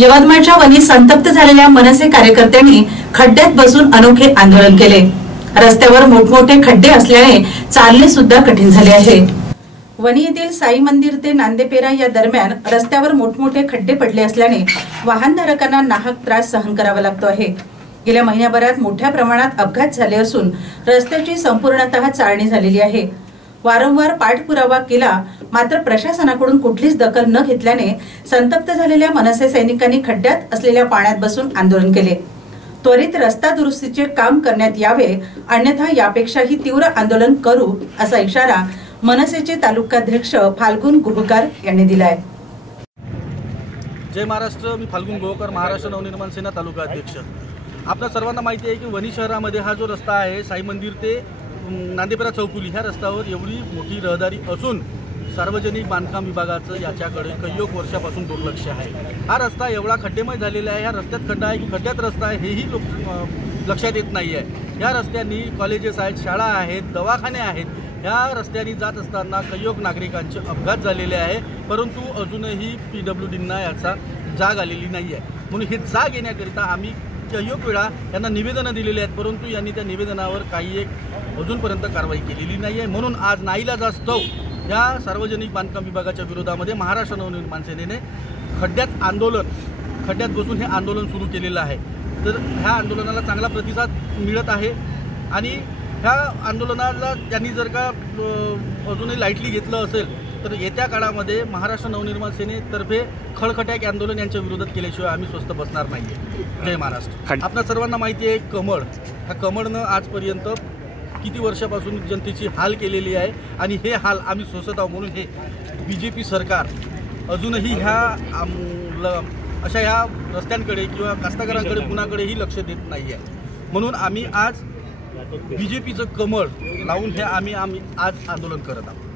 यवतमाळच्या वनी संतप्त झालेल्या मनसे कार्यकर्त्यांनी खड्ड्यात बसून अनोखे आंदोलन केले। रस्त्यावर मोठमोठे खड्डे असल्याने चालणे सुद्धा कठीण झाले आहे। वनी येथील साई मंदिर ते नांदेपेरा या दरम्यान रस्त्यावर मोठमोठे खड्डे पडले असल्याने वाहनधारकांना नाहक त्रास सहन करावा लागतो आहे। गेल्या महिन्याभरात मोठ्या प्रमाणात अपघात झाले असून रस्त्याची संपूर्णतः चाळणी झालेली आहे। वारंवार पाठपुरावा केला मात्र प्रशासनाकडून कुठलीच दखल न घेतल्याने संतप्त झालेल्या मनसे सैनिकांनी खड्ड्यात असलेल्या पाण्यात बसून आंदोलन केले। त्वरित रस्ता दुरुस्तीचे काम करण्यात यावे, अन्यथा यापेक्षाही तीव्र आंदोलन करू असा इशारा मनसेचे तालुकाध्यक्ष फाल्गुन गुहकर यांनी दिलाय। जय महाराष्ट्र। मी फाल्गुन गुहकर, महाराष्ट्र नवनिर्माण सेना तालुका अध्यक्ष। आपल्या सर्वांना माहिती आहे की वनी शहरामध्ये हा जो रस्ता आहे साई मंदिर ते नांदेपेरा चौफुली ह्या रस्त्यावर एवढी मोठी रहदारी असून सार्वजनिक बांधकाम विभागाचं याच्याकडे कैक वर्षापासून दुर्लक्ष आहे। हा रस्ता एवढा खड्डेमय झालेला आहे, ह्या रस्त्यात खड्डा आहे की खड्ड्यात रस्ता आहे हेही लक्षात येत नाही आहे। या रस्त्यांनी कॉलेजेस आहेत, शाळा आहेत, दवाखाने आहेत। या रस्त्यांनी जात असताना कैक नागरिकांचे अपघात झालेले आहे, परंतु अजूनही PWDंना याचा जाग आलेली नाही आहे। म्हणून हे जाग येण्याकरिता आम्ही कैक वेळा यांना निवेदनं दिलेली आहेत, परंतु यांनी त्या निवेदनावर काही अजूनपर्यंत कारवाई केलेली नाही आहे। म्हणून आज नाईलाजास्तव या सार्वजनिक बांधकाम विभागाच्या विरोधामध्ये महाराष्ट्र नवनिर्माण सेनेने खड्ड्यात बसून हे आंदोलन सुरू केलेलं आहे। तर ह्या आंदोलनाला चांगला प्रतिसाद मिळत आहे आणि ह्या आंदोलनाला त्यांनी जर का अजूनही लाईटली घेतलं असेल तर येत्या काळामध्ये महाराष्ट्र नवनिर्माण सेनेतर्फे खळखट्याक आंदोलन यांच्या विरोधात केल्याशिवाय आम्ही स्वस्थ बसणार नाही। जय महाराष्ट्र। आपल्या सर्वांना माहिती आहे कमळ, ह्या कमळनं आजपर्यंत किती वर्षापासून जनतेची हाल केलेली आहे आणि हे हाल आम्ही सोसत आहोत। म्हणून हे BJP सरकार अजूनही अशा ह्या रस्त्यांकडे किंवा कास्तकारांकडे कुणाकडेही लक्ष देत नाही आहे। म्हणून आम्ही आज BJPचं कमळ लावून हे आम्ही आज आंदोलन करत आहोत।